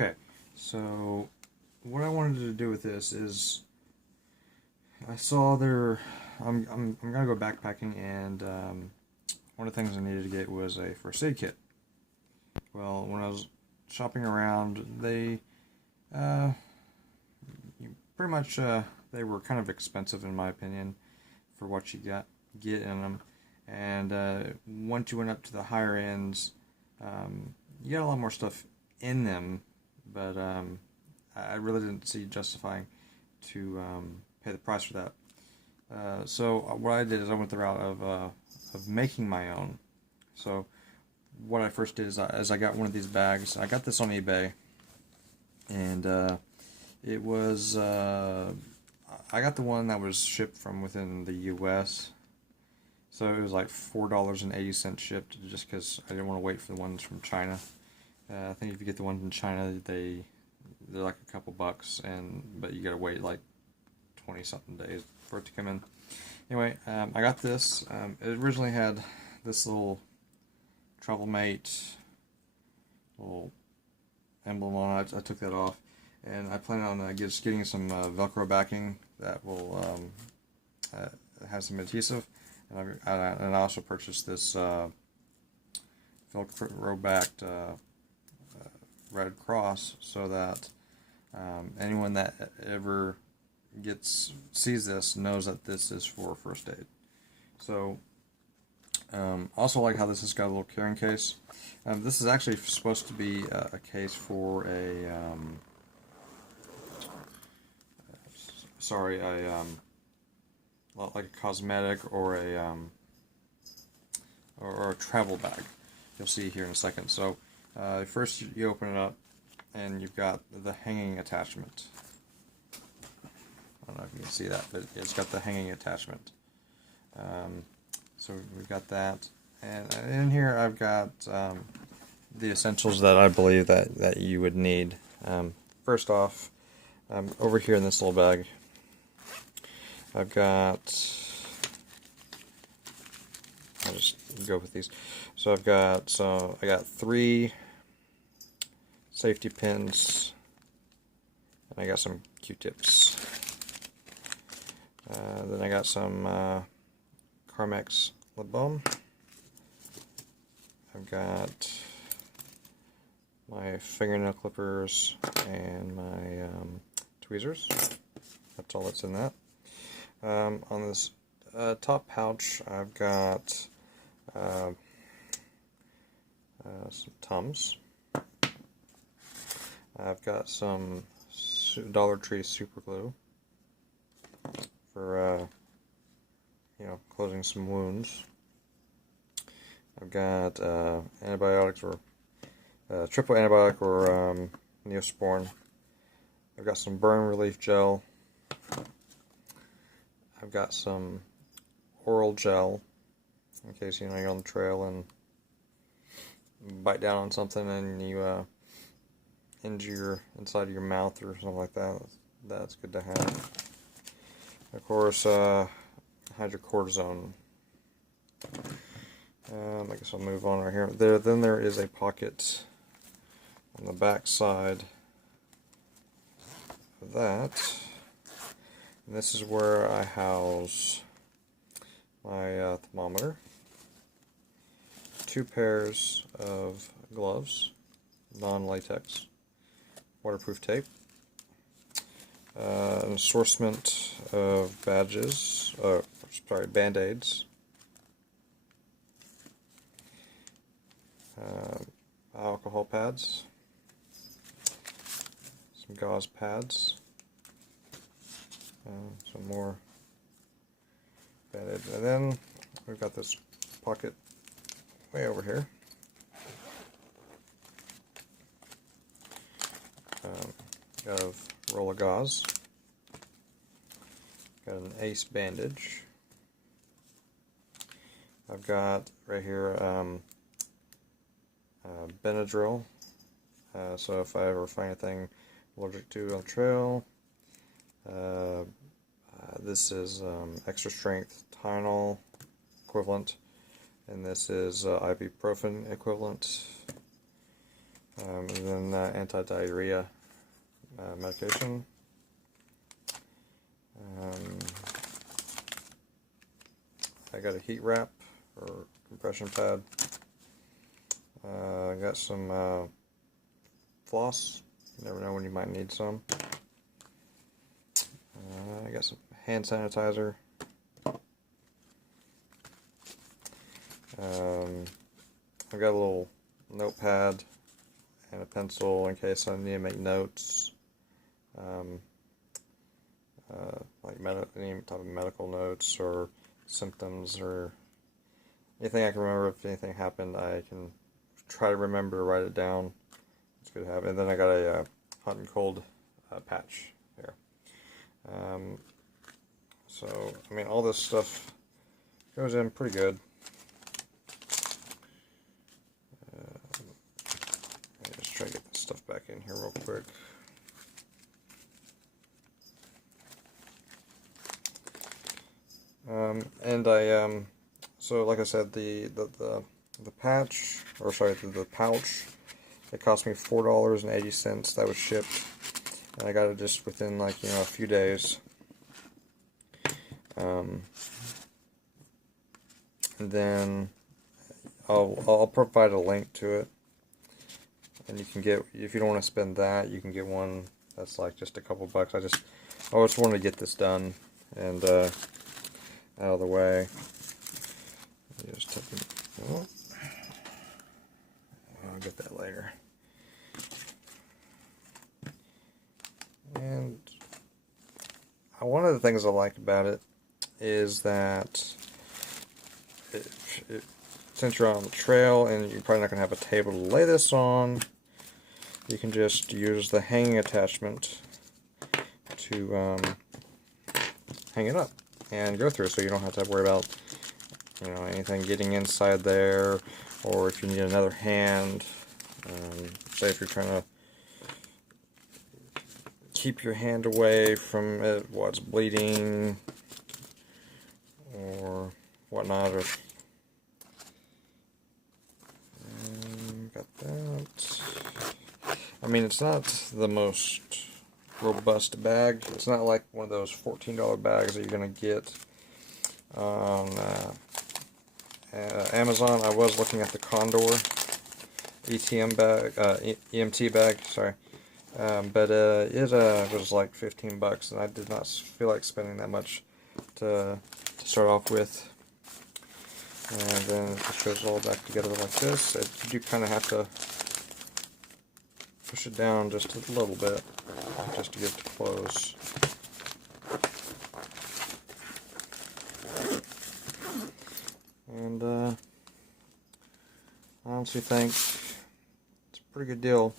Okay, so what I wanted to do with this is I saw I'm gonna go backpacking, and one of the things I needed to get was a first aid kit. Well, when I was shopping around, they pretty much they were kind of expensive in my opinion for what you get in them. And once you went up to the higher ends, you got a lot more stuff in them, but I really didn't see justifying to pay the price for that. So what I did is I went the route of making my own. So what I first did is I got one of these bags. I got this on eBay, and it was I got the one that was shipped from within the U.S. So it was like $4.80 shipped, just because I didn't want to wait for the ones from China. I think if you get the ones in China, they're like a couple bucks, but you gotta wait like 20-something days for it to come in. Anyway, I got this. It originally had this little Trouble-Mate little emblem on it. I took that off, and I plan on just getting some Velcro backing that will have some adhesive. And I also purchased this Velcro-backed Red Cross, so that anyone that ever sees this knows that this is for first aid. So also like how this has got a little carrying case. This is actually supposed to be a case for like a cosmetic or a travel bag. You'll see here in a second. So first you open it up, and you've got the hanging attachment. I don't know if you can see that, but it's got the hanging attachment. So we've got that, and in here I've got the essentials that I believe that you would need. First off, over here in this little bag, I've got, I'll just go with these. So I got 3 safety pins, and I got some Q-tips. Then I got some Carmex Lip Balm. I've got my fingernail clippers and my tweezers. That's all that's in that. On this top pouch, I've got some Tums. I've got some Dollar Tree super glue for closing some wounds. I've got antibiotics, or Triple-Antibiotic, or Neosporin. I've got some burn relief gel. I've got some oral gel in case you're on the trail and bite down on something and you injure inside of your mouth or something like that. That's good to have. Of course, Hydrocortisone. I guess I'll move on right here. Then there is a pocket on the back side of that. And this is where I house my thermometer, 2 pairs of gloves, non-latex, waterproof tape, an assortment of band-aids, alcohol pads, some gauze pads, some more band-aids, and then we've got this pocket way over here. Got a roll of gauze, got an ace bandage, I've got right here Benadryl, so if I ever find anything allergic to on the trail. This is extra strength Tylenol equivalent, and this is Ibuprofen equivalent. And then anti-diarrhea medication. I got a heat wrap or compression pad. I got some floss. You never know when you might need some. I got some hand sanitizer. I've got a little notepad and a pencil in case I need to make notes. Like any type of medical notes or symptoms or anything I can remember. If anything happened, I can try to remember to write it down. It's good to have. And then I got a hot and cold patch here. So, I mean, all this stuff goes in pretty good. Let me just try to get this stuff back in here real quick. So like I said, the patch, or sorry, the pouch, it cost me $4.80. That was shipped, and I got it just within, like, a few days. And then I'll provide a link to it, and you can get, if you don't want to spend that, you can get one that's like just a couple bucks. I just wanted to get this done and out of the way. Just take it. Oh, I'll get that later. And one of the things I like about it is that since you're on the trail and you're probably not going to have a table to lay this on, you can just use the hanging attachment to hang it up and go through, so you don't have to worry about anything getting inside there, or if you need another hand, say if you're trying to keep your hand away from it while it's bleeding or whatnot. Or got that. I mean, it's not the most robust bag. It's not like one of those $14 bags that you're going to get on Amazon. I was looking at the Condor EMT bag, sorry. But it was like $15, and I did not feel like spending that much to start off with. And then it just goes all back together like this. You do kind of have to push it down just a little bit, just to get it to close. And I honestly think it's a pretty good deal.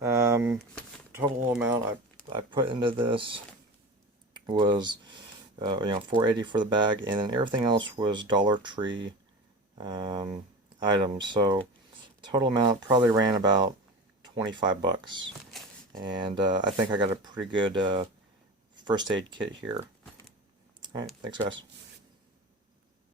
Total amount I put into this was $4.80 for the bag, and then everything else was Dollar Tree items. So total amount probably ran about $25, and I think I got a pretty good first aid kit here. Alright, thanks guys.